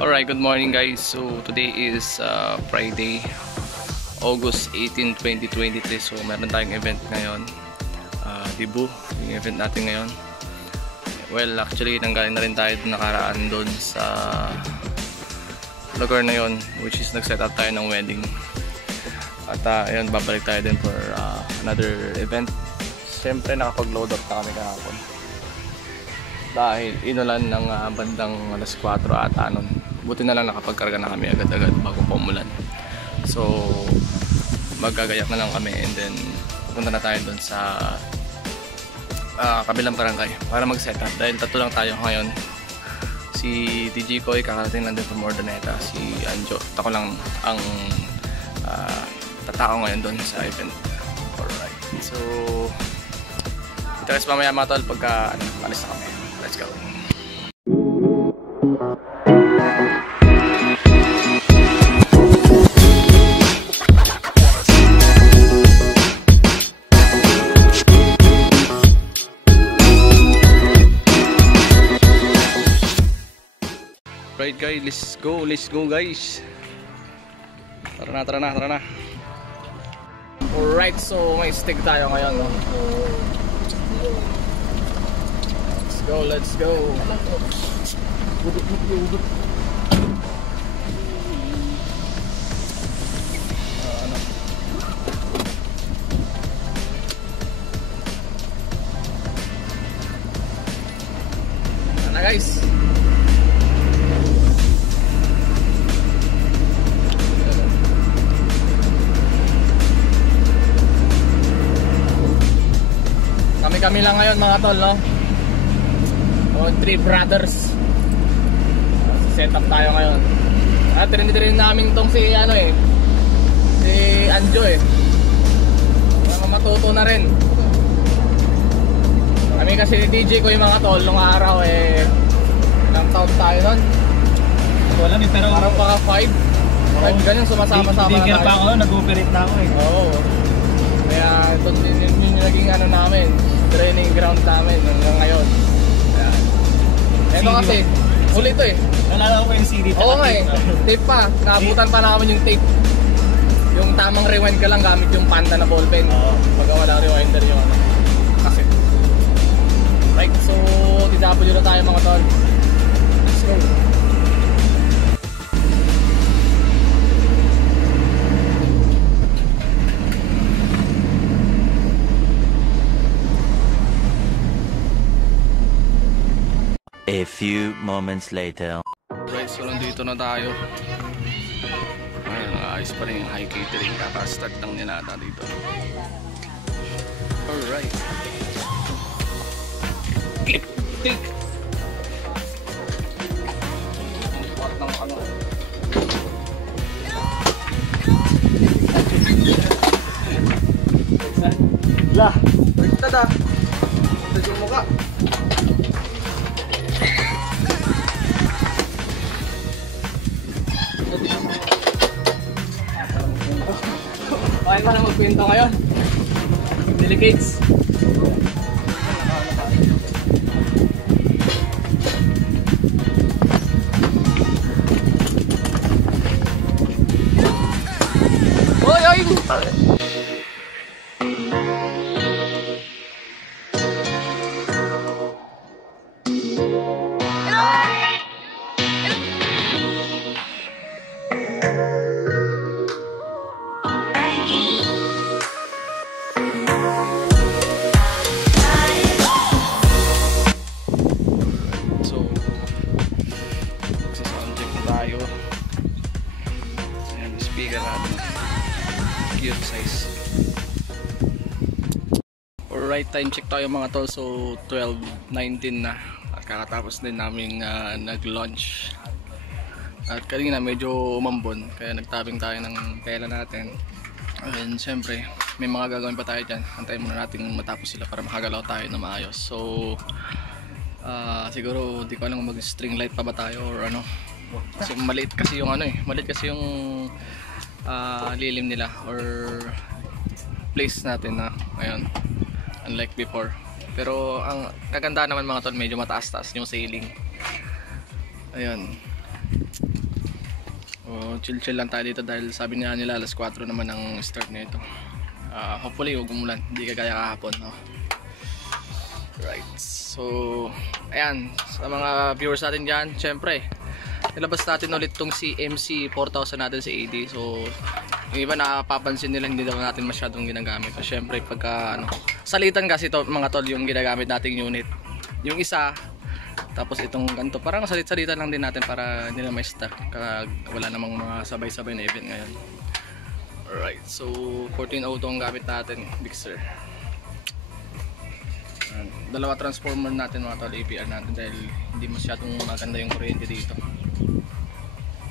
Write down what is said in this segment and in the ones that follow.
Alright, good morning guys. So today is Friday, August 18, 2023. So meron tayong event ngayon, Dibu, yung event natin ngayon. Well, actually nanggaling na rin tayo nakaraan doon sa lugar na yon, which is nag-set up tayo ng wedding. At ayun, babalik tayo din for another event. Siyempre nakapag-load up na kami kahapon dahil inulan ng bandang alas 4 ata nun. Buti na lang nakapagkarga na kami agad-agad bago pa umulan. So magagayak na lang kami and then pupunta na tayo doon sa kabilang barangay para mag-set up dahil tatlo lang tayo ngayon. Si DJ Koy kakarating lang din from Ordaneta, si Anjo, ako lang ang tatao ngayon doon sa event. Alright, so kita guys mamaya mga tol pagka alis na kami. Let's go. Right guys, let's go guys. Tara na. Alright, so may stick tayo ngayon, no? Let's go. Ano guys? Kami lang ngayon mga tol, no? Three brothers. Set up tayo ngayon. At rin namin tong si ano si Anjo para matuto na rin. Kami kasi DJ ko yung mga tol nung araw ilang taon tayo nun? Wala pero parang mga 5 ganyan sumasama-sama na tayo. Pa ako, nag-operate na ako Oo. Kaya ito yung naging ano namin, training ground namin hanggang ngayon. Ito kasi, huli ito Nalala ko yung CD. Oo nga tape pa. Naabutan pa namin yung tape. Yung tamang rewind ka lang gamit yung Panda na ballpen. Pagka walang rewinder yung ano. Kasi. Right, so DW na tayo mga tol. Let's go. A few moments later. Right, so nandito na tayo. Ayun, ayos pa rin yung high catering. Kaka-start lang nila ata dito. Alright. Clip. Part ng ano. Lah, Baliktad Baliktad yung mukha. Bakit ka na magpinto ngayon? Delicates. Oy! Size. Alright, time check tayo mga tol. So 12:19 na at kakatapos din namin nag-launch. At kanina medyo umambon kaya nagtabing tayo ng tela natin. And syempre may mga gagawin pa tayo dyan. Antayin muna natin matapos sila para makagalaw tayo na maayos. So siguro di ko alam mag string light pa ba tayo or ano. Kasi maliit kasi yung maliit kasi yung lilim nila or place natin na ngayon, unlike before. Pero ang kaganda naman mga tol, medyo mataas-taas yung ceiling. Ayun. So chill lang tayo dito dahil sabi nila alas 4 naman ang start nito. Hopefully huwag umulan, hindi kagaya kahapon, no? Right, so ayan, sa mga viewers natin dyan, syempre nilabas natin ulit tong si MC4000 natin si AD. So yung iba napapansin nila hindi daw natin masyadong ginagamit. So syempre pagka salitan kasi to mga tol yung ginagamit nating unit, yung isa, tapos itong ganito parang salit-salitan lang din natin para hindi na may stuck, wala namang mga sabay-sabay na event ngayon. Alright, so 1402 ang gamit natin, Big Sir. Dalawa transformer natin mga tol, APR natin dahil hindi masyadong maganda yung kuryente dito.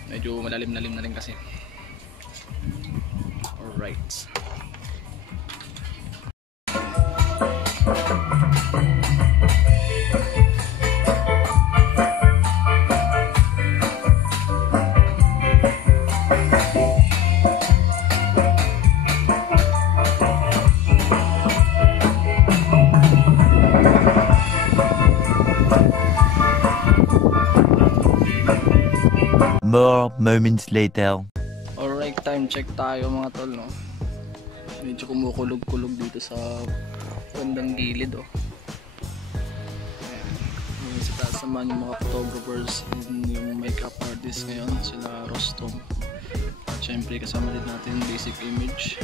Medyo malalim-lalim na rin kasi. Alright. More moments later. Alright, time check tayo mga tol, no? Medyo kumukulog-kulog dito sa bandang gilid, oh. Ayan. Sa taas naman yung mga photographers and yung makeup artist ngayon, sila Rostom. At syempre kasama din natin basic image.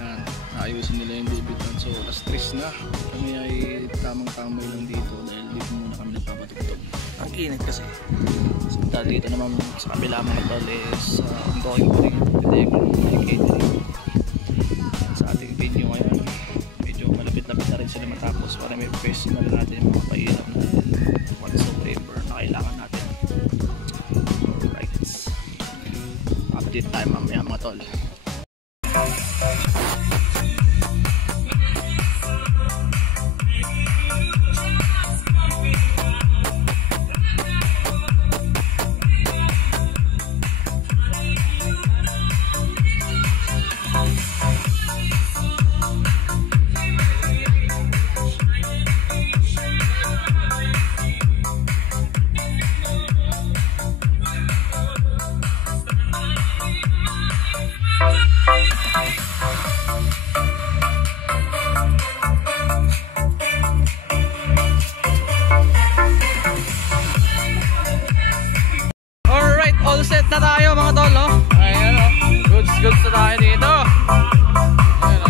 Ayan, ayusin nila yung debutant. So alas 3 na. Kami ay tamang-tamay lang dito dahil dito muna kami nagpapatugtog. Ang init kasi. So dito naman sa kabila mga tol is ongoing pa rin yung catering sa ating venue ngayon. Medyo malapit-lapit na rin sila matapos para may personal natin, mga pailaw natin, whatsoever na kailangan natin. Alright, update time mamaya mga tol. All set na tayo mga tol, no? Ayan, no? Goods na tayo dito. Ayan, no?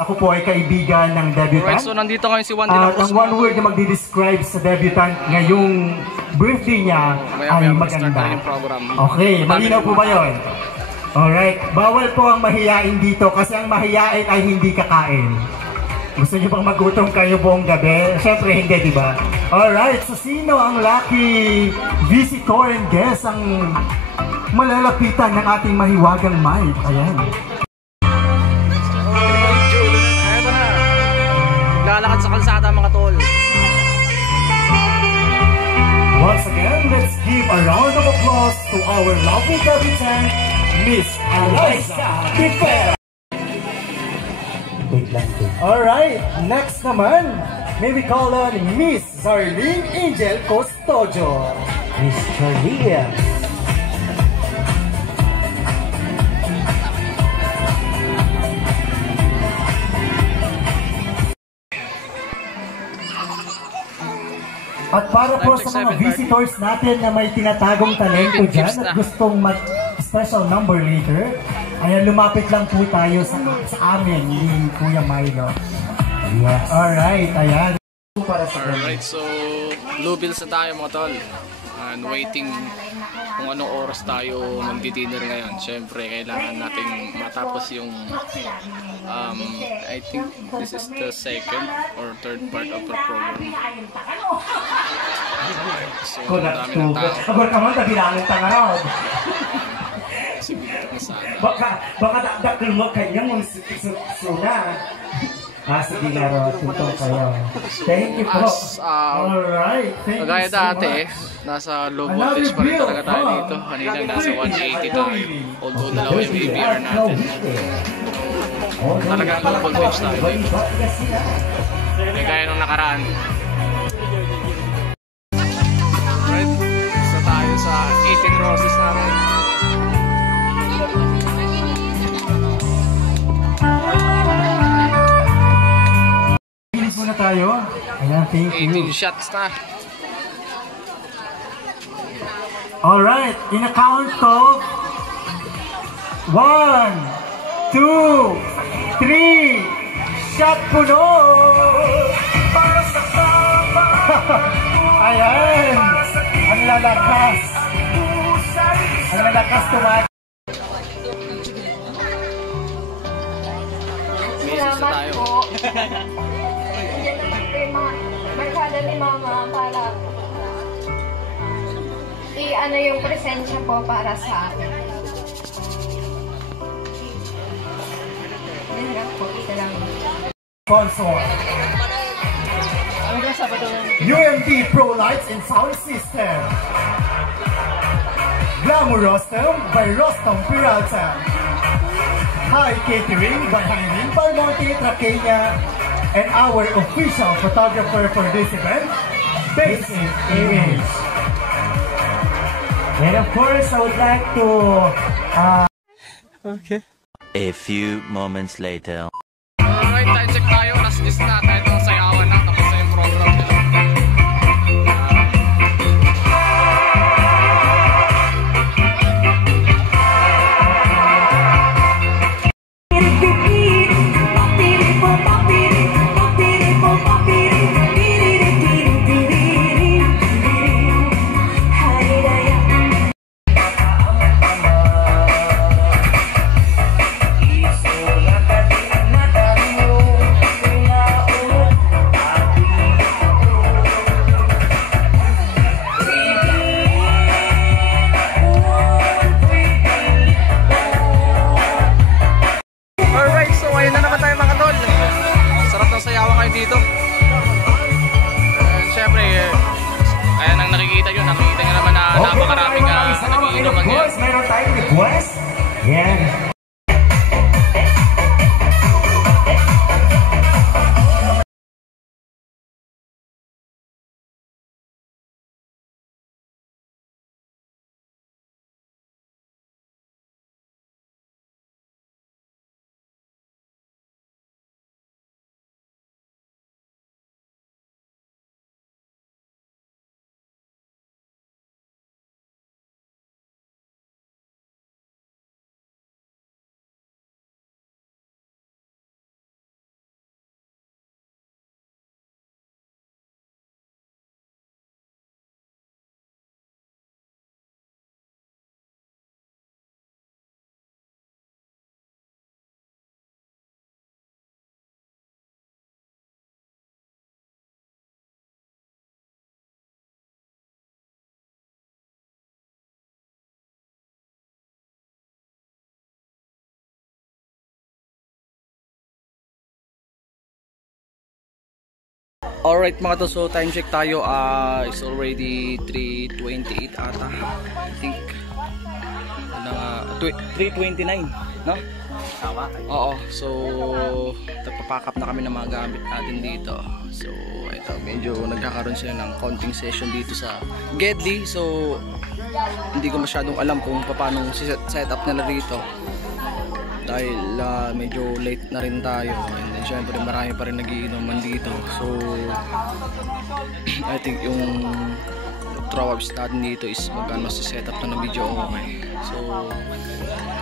Ako po ay kaibigan ng debutant. Alright, so nandito ngayon si Juan de la Cruz. Ang one word na magdi-describe sa debutant ngayong birthday niya ay maganda. Okay, malinaw po ba yun? Alright, bawal po ang mahiyain dito kasi ang mahiyain ay hindi kakain. Gusto niyo bang magutom kayo buong gabi? Siyempre hindi, di ba? Alright, so sino ang lucky visitor and guest ang malalapitan ng ating mahiwagang mic? Ayan. Lalakad sa kalsada mga tol. Once again, let's give a round of applause to our lovely debutant, Miss Eliza Pipera. Wait lang po. Alright, next naman, may we call on Miss Zarlene Angel Custodio. Miss Charlia. At para po sa mga visitors natin na may tinatagong talento dyan at gustong mag-special number later, ayan, lumapit lang po tayo sa amin ni Kuya Milo. Yes. Alright, ayan. Alright, so blue bills na tayo mga tol. And waiting kung anong oras tayo magdi-dinner ngayon. Siyempre, kailangan nating matapos yung I think this is the second or third part of the program. So, dami ng tao. Agor ka man, tabilangan ta nga raw. Siguro na sana. Baka dakdakil mo kanya mong suna. Sige nga raw, tutong kayo. Thank you po. Alright, thank you Kagaya so dati, much. nasa low voltage pa rin talaga tayo dito. Kanina nasa 180 tayo. Although dalawa yung ABR natin. Talagang low voltage tayo dito. Kagaya nung nakaraan. Alright, isa tayo sa 18 roses natin. Muna tayo. Ayan, thank you. 18 shots na. Alright, in a count of 1, 2, 3, shot puno! Ayan, ang lalakas. Ang lalakas tumat. Salamat po. Barkada ni Mama para i-ano yung presensya po para sa akin. Yan lang po, ito lang. Sponsor. UMD Pro Lights and Sound System. Glamour Rostam by Rostam Peralta. High Catering by Haimin Palmonte Traqueña. And our official photographer for this event, Basic Image. And of course, I would like to... Okay. A few moments later. Alright, time check tayo. Last is na tayo itong sayawan na. Tapos na yung program nila. Dito. Siyempre, kaya nang nakikita nyo naman na napakaraming nagiinuman ngayon. Of course, meron tayong request. Yan. Alright mga to, so time check tayo. It's already 3:28 ata. I think 3:29, no? Tama. Oo, so nagpapack up na kami ng mga gamit natin dito. So ito, medyo nagkakaroon sila ng counting session dito sa Gedli. So hindi ko masyadong alam kung paano setup nila dito. Dahil medyo late na rin tayo, and then syempre marami pa rin nagiinuman dito. So I think yung throw-ups natin dito is magkano si setup na ng video okay. So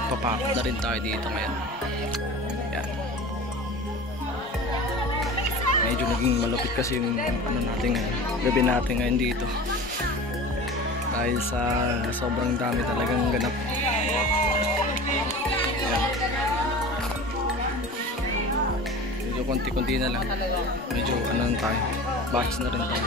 papap na rin tayo dito ngayon. Yan. Medyo naging malupit kasi yung ano natin ngayon, gabi natin ngayon dito. Dahil sa sobrang dami talagang ganap. Medyo konti-konti na lang. Medyo ano tayo, batch na rin tayo.